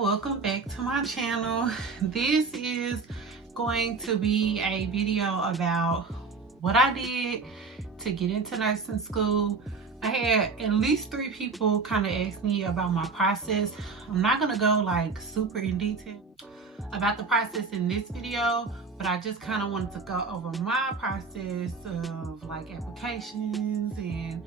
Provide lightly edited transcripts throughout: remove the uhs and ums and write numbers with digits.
Welcome back to my channel. This is going to be a video about what I did to get into nursing school. I had at least 3 people kind of ask me about my process. I'm not gonna go like super in detail about the process in this video, but I just kind of wanted to go over my process of like applications and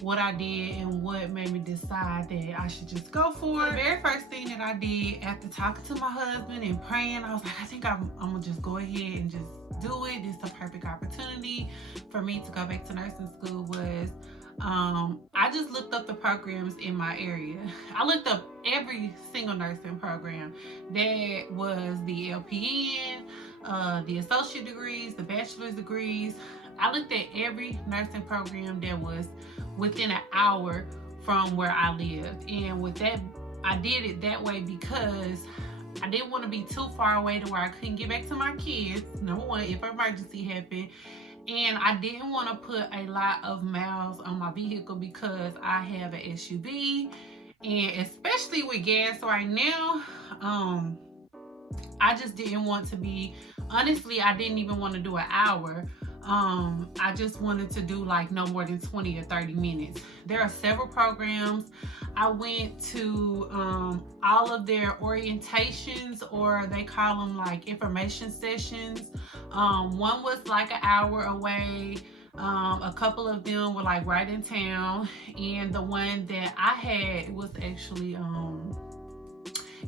what I did and what made me decide that I should just go for it. The very first thing that I did after talking to my husband and praying, I was like, I think I'm gonna just go ahead and just do it. This is the perfect opportunity for me to go back to nursing school. Was I just looked up the programs in my area. I looked up every single nursing program. That was the LPN, the associate degrees, the bachelor's degrees. I looked at every nursing program that was within an hour from where I lived. And with that, I did it that way because I didn't want to be too far away to where I couldn't get back to my kids, number one, if an emergency happened. And I didn't want to put a lot of miles on my vehicle because I have an SUV. And especially with gas right now, I just didn't want to be, honestly, I didn't even want to do an hour. I just wanted to do like no more than 20 or 30 minutes. There are several programs. I went to all of their orientations, or they call them like information sessions. One was like an hour away. A couple of them were like right in town. And the one that I had was actually,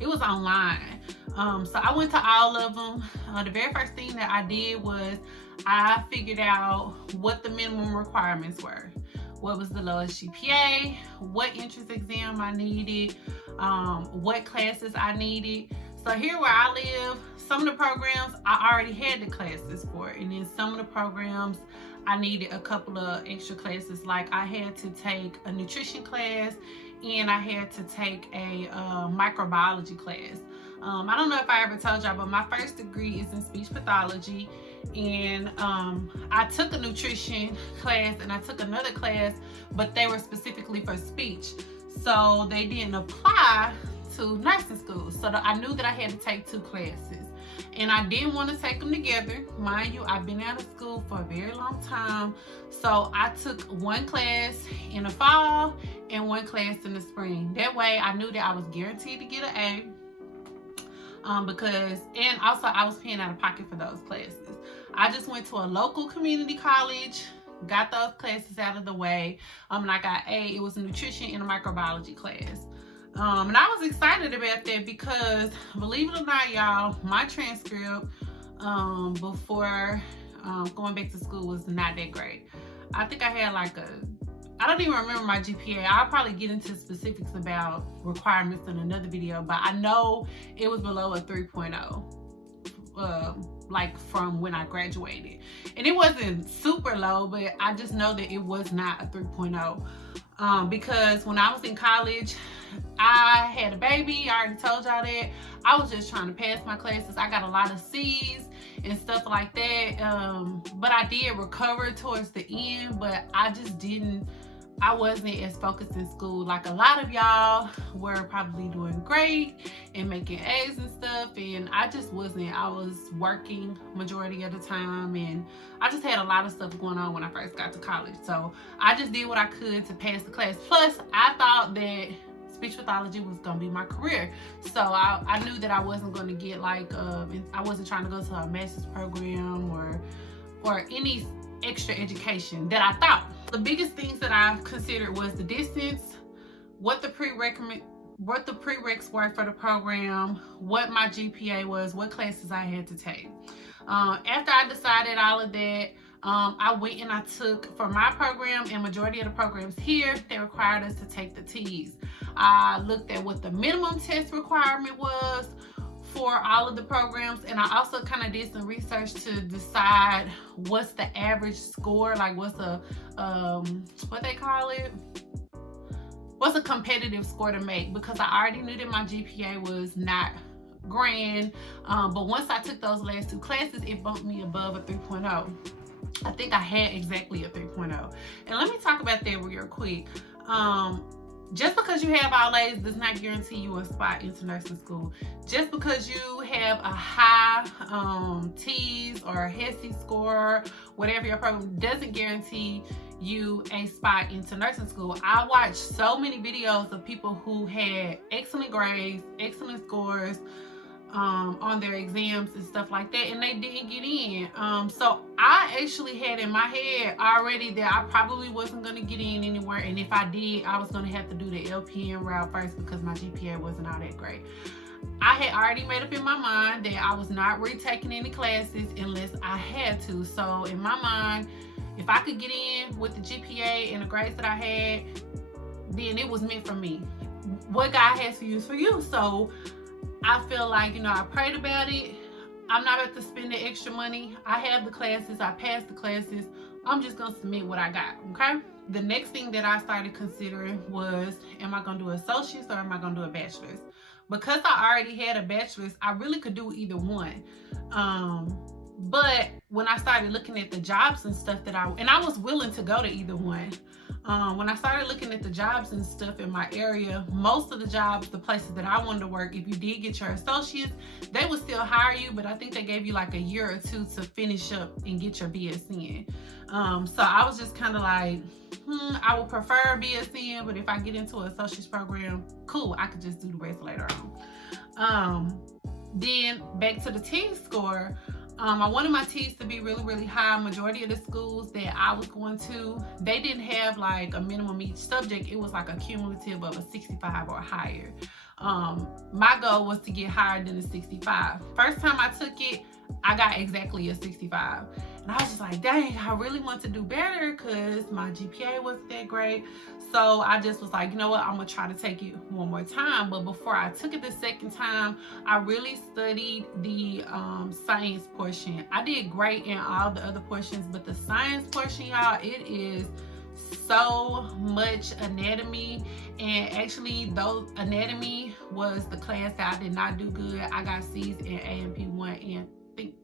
it was online. So I went to all of them. The very first thing that I did was I figured out what the minimum requirements were. What was the lowest GPA, what entrance exam I needed, what classes I needed. So here where I live, some of the programs I already had the classes for, and then some of the programs I needed a couple of extra classes. Like I had to take a nutrition class and I had to take a microbiology class. I don't know if I ever told y'all, but my first degree is in speech pathology. And I took a nutrition class and I took another class, but they were specifically for speech. So they didn't apply to nursing school. So I knew that I had to take 2 classes. And I didn't want to take them together. Mind you, I've been out of school for a very long time. So I took 1 class in the fall and 1 class in the spring. That way I knew that I was guaranteed to get an A. And also I was paying out of pocket for those classes. I just went to a local community college, got those classes out of the way, and I got it was a nutrition and a microbiology class. And I was excited about that because, believe it or not, y'all, my transcript before going back to school was not that great. I think I had like I don't even remember my GPA. I'll probably get into specifics about requirements in another video, but I know it was below a 3.0. Like from when I graduated, and it wasn't super low, but I just know that it was not a 3.0 because when I was in college, I had a baby. I already told y'all that. I was just trying to pass my classes. I got a lot of C's and stuff like that, but I did recover towards the end, but I wasn't as focused in school. Like a lot of y'all were probably doing great and making A's and stuff, and I just wasn't. I was working majority of the time, and I just had a lot of stuff going on when I first got to college. So I just did what I could to pass the class. Plus, I thought that speech pathology was gonna be my career. So I knew that I wasn't gonna get like, I wasn't trying to go to a master's program or any extra education that I thought. The biggest things that I considered was the distance, what the prereqs were for the program, what my GPA was, what classes I had to take. After I decided all of that, I went and I took, for my program and majority of the programs here, they required us to take the T's. I looked at what the minimum test requirement was for all of the programs, and I also kind of did some research to decide what's the average score, like what's a what they call it, what's a competitive score to make, because I already knew that my GPA was not grand, but once I took those last 2 classes, it bumped me above a 3.0. I think I had exactly a 3.0. And let me talk about that real quick. Just because you have all A's does not guarantee you a spot into nursing school. Just because you have a high T's or a HESI score, whatever your program, doesn't guarantee you a spot into nursing school. I watched so many videos of people who had excellent grades, excellent scores on their exams and stuff like that, and they didn't get in. So I actually had in my head already that I probably wasn't going to get in anywhere, and if I did, I was going to have to do the LPN route first because my GPA wasn't all that great. I had already made up in my mind that I was not retaking any classes unless I had to. So in my mind, if I could get in with the GPA and the grades that I had, then it was meant for me. What God has for you is for you. So I feel like, I prayed about it. I'm not about to spend the extra money. I have the classes. I passed the classes. I'm just going to submit what I got, okay? The next thing that I started considering was, am I going to do associates or am I going to do a bachelor's? Because I already had a bachelor's, I really could do either one. But when I started looking at the jobs and stuff and I was willing to go to either one. When I started looking at the jobs and stuff in my area, most of the jobs, the places that I wanted to work, if you did get your associates, they would still hire you, but I think they gave you like a year or two to finish up and get your BSN. So I was just kind of like, I would prefer BSN, but if I get into an associates program, cool, I could just do the rest later on. Then back to the T's score. I wanted my T's to be really, really high. Majority of the schools that I was going to, they didn't have like a minimum each subject. It was like a cumulative of a 65 or higher. My goal was to get higher than a 65. First time I took it, I got exactly a 65. And I was just like, dang, I really want to do better because my GPA wasn't that great. So I just was like, you know what, I'm going to try to take it one more time. But before I took it the second time, I really studied the science portion. I did great in all the other portions, but the science portion, y'all, it is so much anatomy. And actually, though anatomy was the class that I did not do good, I got C's in A&P1 and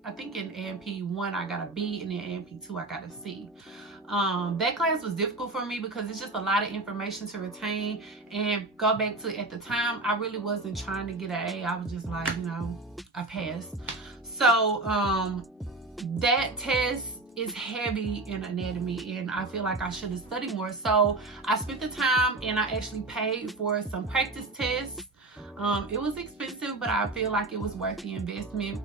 I think in A&P1 I got a B, and in A&P2 I got a C. That class was difficult for me because it's just a lot of information to retain. And go back to, at the time, I really wasn't trying to get an A. I was just like, I passed. So that test is heavy in anatomy, and I feel like I should have studied more. So I spent the time and I actually paid for some practice tests. It was expensive, but I feel like it was worth the investment.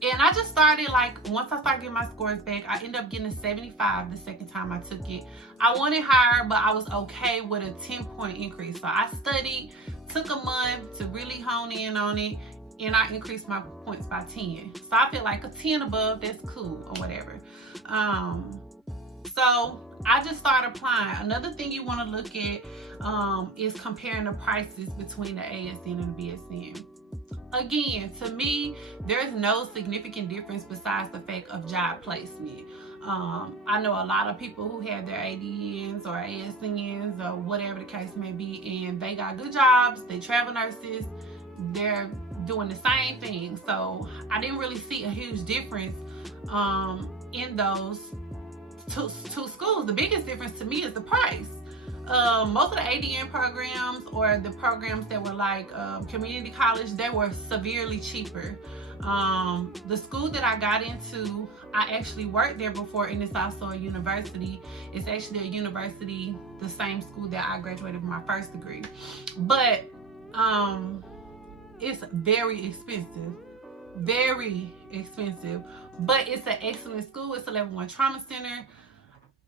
And I just started, like, once I started getting my scores back, I ended up getting a 75 the second time I took it. I wanted higher, but I was okay with a 10-point increase. So I studied, took a month to really hone in on it, and I increased my points by 10. So I feel like a 10 above, that's cool or whatever. So I just started applying. Another thing you want to look at is comparing the prices between the ASN and the BSN. Again, to me, there's no significant difference besides the fact of job placement. I know a lot of people who have their ADNs or ASNs or whatever the case may be, and they got good jobs, they travel nurses, they're doing the same thing. So I didn't really see a huge difference in those two schools. The biggest difference to me is the price. Most of the ADN programs or the programs that were like community college, they were severely cheaper. The school that I got into, I actually worked there before, and it's also a university. It's actually a university, the same school that I graduated with my first degree. But it's very expensive. Very expensive. But it's an excellent school. It's a level 1 trauma center.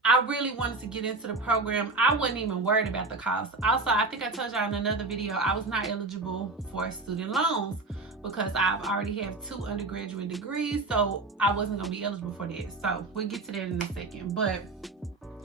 I really wanted to get into the program. I wasn't even worried about the cost. Also, I think I told y'all in another video, I was not eligible for student loans because I've already have 2 undergraduate degrees, so I wasn't gonna be eligible for that. So we'll get to that in a second. But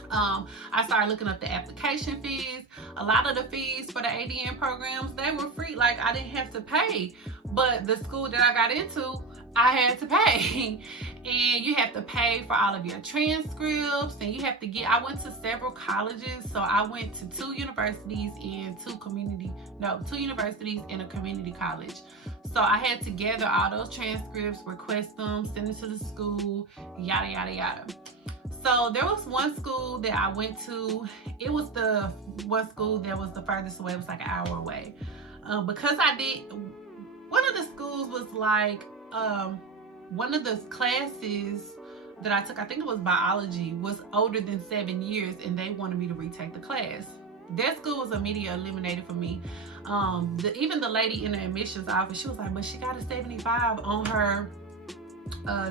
I started looking up the application fees. A lot of the fees for the ADN programs, they were free. Like, I didn't have to pay. But the school that I got into, I had to pay. And you have to pay for all of your transcripts, and you have to I went to several colleges. So I went to 2 universities and 2 universities and a community college. So I had to gather all those transcripts, request them, send them to the school, yada, yada, yada. So there was one school that I went to. It was the one school that was the furthest away. It was like an hour away. Because one of the schools was like, one of the classes that I took, I think it was biology, was older than 7 years, and they wanted me to retake the class. That school was immediately eliminated for me. Even the lady in the admissions office, she was like, but she got a 75 on her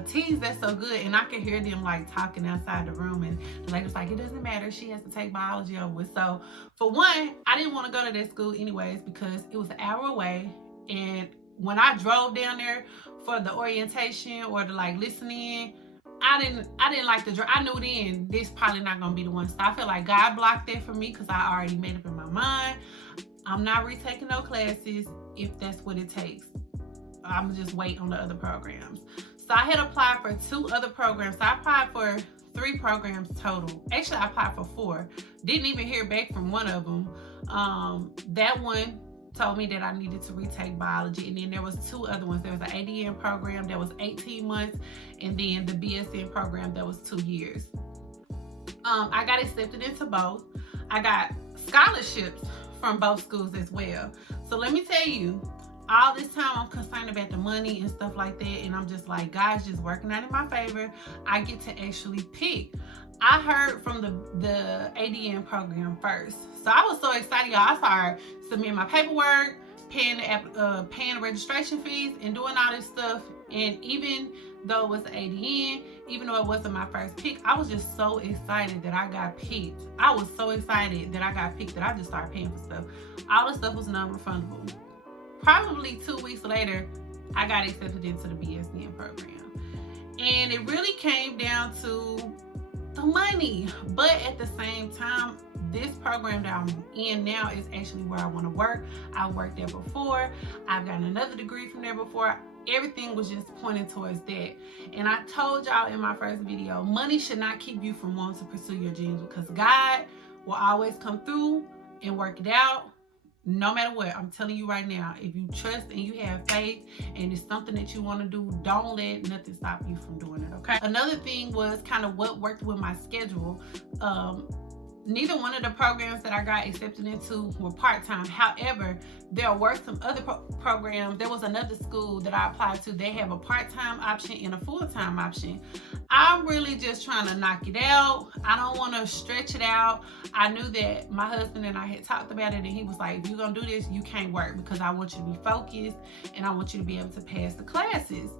T's. That's so good. And I could hear them like talking outside the room, and the lady was like, it doesn't matter, she has to take biology over with. So for one, I didn't want to go to that school anyways because it was an hour away, and when I drove down there for the orientation or to like listen in, I didn't like the drive. I knew then this probably not gonna be the one. So I feel like God blocked that for me because I already made up in my mind. I'm not retaking no classes if that's what it takes. I'm just wait on the other programs. So I had applied for 2 other programs. So I applied for 3 programs total. Actually, I applied for 4. Didn't even hear back from one of them. That one told me that I needed to retake biology, and then there was 2 other ones. There was an ADN program that was 18 months, and then the BSN program that was 2 years. I got accepted into both. I got scholarships from both schools as well. So let me tell you, all this time I'm concerned about the money and stuff like that, and I'm just like, God's just working out in my favor. I get to actually pick. I heard from the ADN program first, so I was so excited, y'all. I started submitting my paperwork, paying the registration fees, and doing all this stuff. And even though it was ADN, even though it wasn't my first pick, I was just so excited that I got picked. I was so excited that I got picked that I just started paying for stuff. All the stuff was non-refundable. Probably 2 weeks later, I got accepted into the BSN program. And it really came down to the money. But at the same time, this program that I'm in now is actually where I want to work. I worked there before. I've gotten another degree from there before. Everything was just pointing towards that. And I told y'all in my first video, money should not keep you from wanting to pursue your dreams, because God will always come through and work it out. No matter what, I'm telling you right now, if you trust and you have faith and it's something that you want to do, don't let nothing stop you from doing it, okay? Another thing was kind of what worked with my schedule. Neither one of the programs that I got accepted into were part-time. However, there were some other programs. There was another school that I applied to. They have a part-time option and a full-time option. I'm really just trying to knock it out. I don't want to stretch it out. I knew that my husband and I had talked about it, and he was like, if you're going to do this, you can't work, because I want you to be focused and I want you to be able to pass the classes.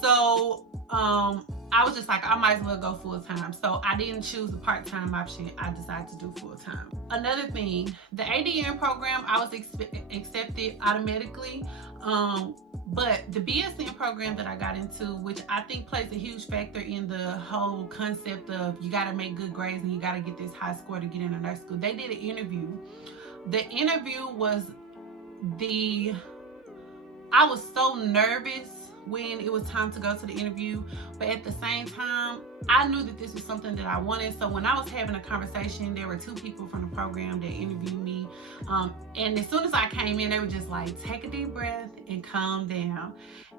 So I was just like, I might as well go full-time. So I didn't choose the part-time option. I decided to do full-time. Another thing, the ADN program, I was accepted automatically. But the BSN program that I got into, which I think plays a huge factor in the whole concept of you got to make good grades and you got to get this high score to get into nurse school. They did an interview. The interview was I was so nervous when it was time to go to the interview, but at the same time, I knew that this was something that I wanted. So when I was having a conversation, there were 2 people from the program that interviewed me, and as soon as I came in, they were just like, take a deep breath and calm down.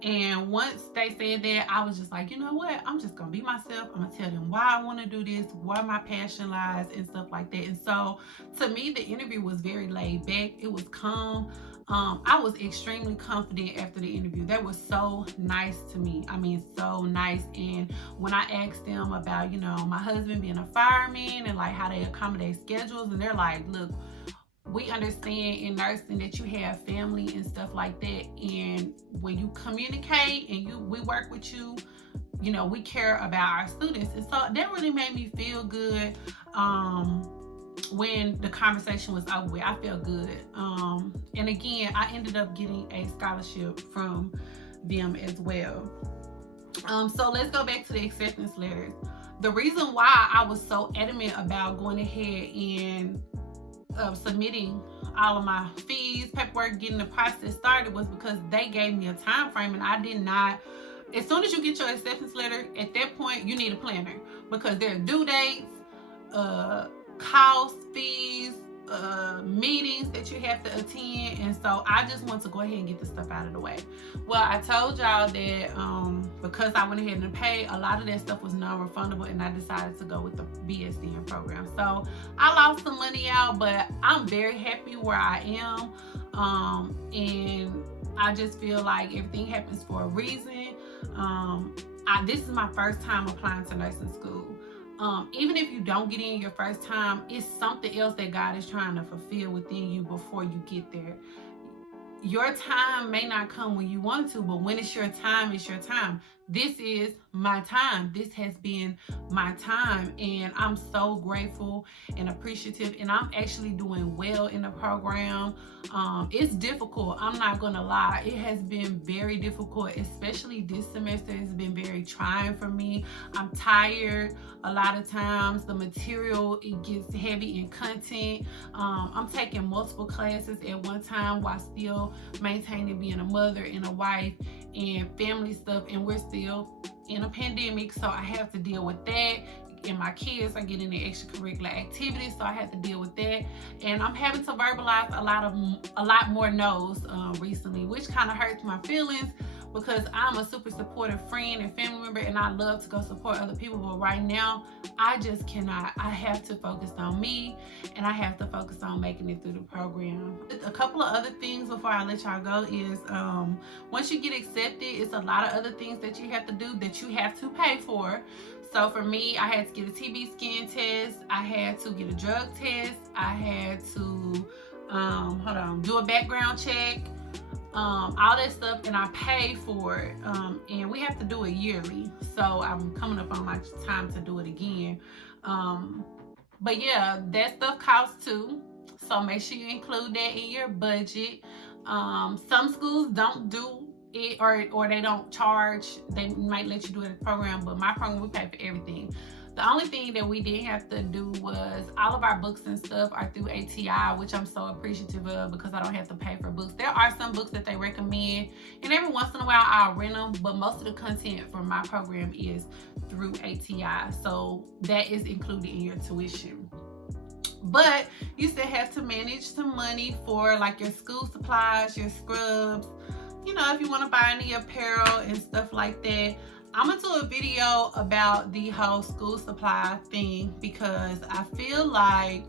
And once they said that, I was just like, you know what, I'm just gonna be myself. I'm gonna tell them why I want to do this, where my passion lies, and stuff like that. And so to me, the interview was very laid back. It was calm. I was extremely confident after the interview. They were so nice to me. I mean, so nice. And when I asked them about, you know, my husband being a fireman and like how they accommodate schedules, and they're like, look, we understand in nursing that you have family and stuff like that. And when you communicate and we work with you, you know, we care about our students. And so that really made me feel good. When the conversation was over with, I felt good. And again, I ended up getting a scholarship from them as well. So let's go back to the acceptance letters. The reason why I was so adamant about going ahead and submitting all of my fees, paperwork, getting the process started was because they gave me a time frame, and I did not. As soon as you get your acceptance letter, at that point, you need a planner, because there are due dates, costs, fees, meetings that you have to attend, and so I just want to go ahead and get this stuff out of the way. Well, I told y'all that because I went ahead and paid, a lot of that stuff was non-refundable, and I decided to go with the BSN program. So I lost some money out, but I'm very happy where I am, and I just feel like everything happens for a reason. This is my first time applying to nursing school. Even if you don't get in your first time, it's something else that God is trying to fulfill within you before you get there. Your time may not come when you want to, but when it's your time, it's your time. This is my time. This has been my time, and I'm so grateful and appreciative, and I'm actually doing well in the program. It's difficult, I'm not gonna lie. It has been very difficult, especially this semester. It's been very trying for me. I'm tired a lot of times. The material, it gets heavy in content. I'm taking multiple classes at one time while still maintaining being a mother and a wife and family stuff, and we're still in a pandemic, so I have to deal with that. And my kids are getting the extracurricular activities, so I have to deal with that. And I'm having to verbalize a lot more no's recently, which kind of hurts my feelings, because I'm a super supportive friend and family member, and I love to go support other people. But right now, I just cannot. I have to focus on me, and I have to focus on making it through the program. A couple of other things before I let y'all go is once you get accepted, it's a lot of other things that you have to do that you have to pay for. So for me, I had to get a TB skin test. I had to get a drug test. I had to do a background check. All that stuff, and I pay for it, and we have to do it yearly, so I'm coming up on my time to do it again. But yeah, that stuff costs too, so make sure you include that in your budget. Some schools don't do it, or they don't charge. They might let you do it in the program, but my program, we pay for everything. The only thing that we didn't have to do was all of our books and stuff are through ATI, which I'm so appreciative of, because I don't have to pay for books. There are some books that they recommend, and every once in a while I'll rent them, but most of the content from my program is through ATI, so that is included in your tuition. But you still have to manage some money for like your school supplies, your scrubs, you know, if you want to buy any apparel and stuff like that. I'm gonna do a video about the whole school supply thing, because I feel like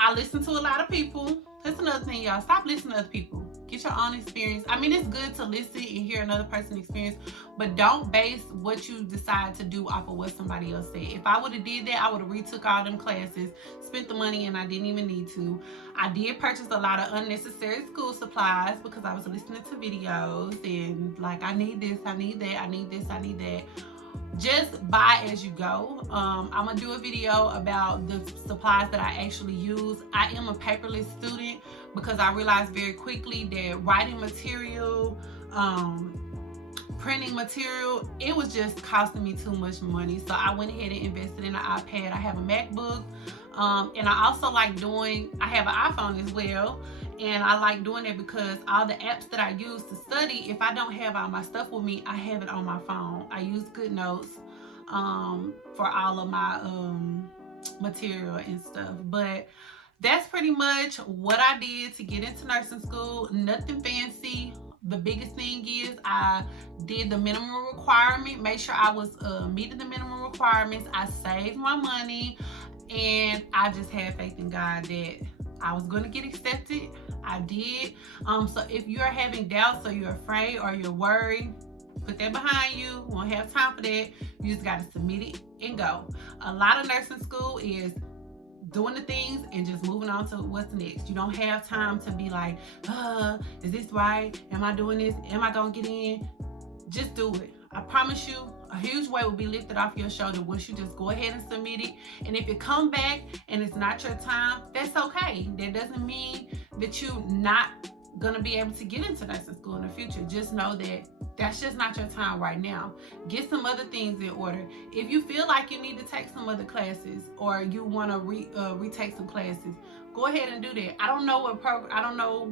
I listen to a lot of people. That's another thing, y'all. Stop listening to other people. Get your own experience. I mean, it's good to listen and hear another person's experience, but don't base what you decide to do off of what somebody else said. If I would have did that, I would have retook all them classes, spent the money, and I didn't even need to. I did purchase a lot of unnecessary school supplies because I was listening to videos and like, I need this, I need that, I need this, I need that. Just buy as you go. I'm gonna do a video about the supplies that I actually use. I am a paperless student because I realized very quickly that writing material, printing material, it was just costing me too much money. So I went ahead and invested in an iPad. I have a MacBook, and I also like I have an iPhone as well. And I like doing it because all the apps that I use to study, if I don't have all my stuff with me, I have it on my phone. I use GoodNotes for all of my material and stuff. But that's pretty much what I did to get into nursing school. Nothing fancy. The biggest thing is I did the minimum requirement, made sure I was meeting the minimum requirements. I saved my money, and I just had faith in God that I was going to get accepted. I did. So if you're having doubts or you're afraid or you're worried, put that behind you. Won't have time for that. You just got to submit it and go. A lot of nursing school is doing the things and just moving on to what's next. You don't have time to be like, is this right? Am I doing this? Am I going to get in? Just do it. I promise you, a huge weight will be lifted off your shoulder once you just go ahead and submit it. And if it come back and it's not your time, that's okay. That doesn't mean that you're not gonna be able to get into nursing school in the future. Just know that that's just not your time right now. Get some other things in order. If you feel like you need to take some other classes, or you want to retake some classes, go ahead and do that. I don't know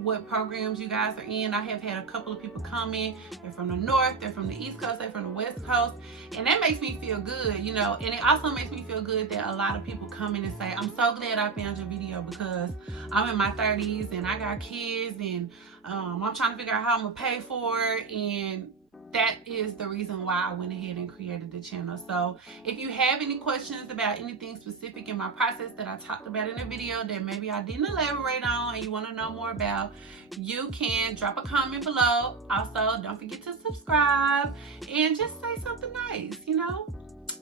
what programs you guys are in. I have had a couple of people come in. They're from the north, they're from the east coast, they're from the west coast, and that makes me feel good, you know. And it also makes me feel good that a lot of people come in and say, I'm so glad I found your video because I'm in my 30s and I got kids and I'm trying to figure out how I'm gonna pay for it, and that is the reason why I went ahead and created the channel. So if you have any questions about anything specific in my process that I talked about in the video that maybe I didn't elaborate on and you want to know more about, you can drop a comment below. Also, don't forget to subscribe and just say something nice, you know.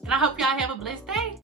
And I hope y'all have a blessed day.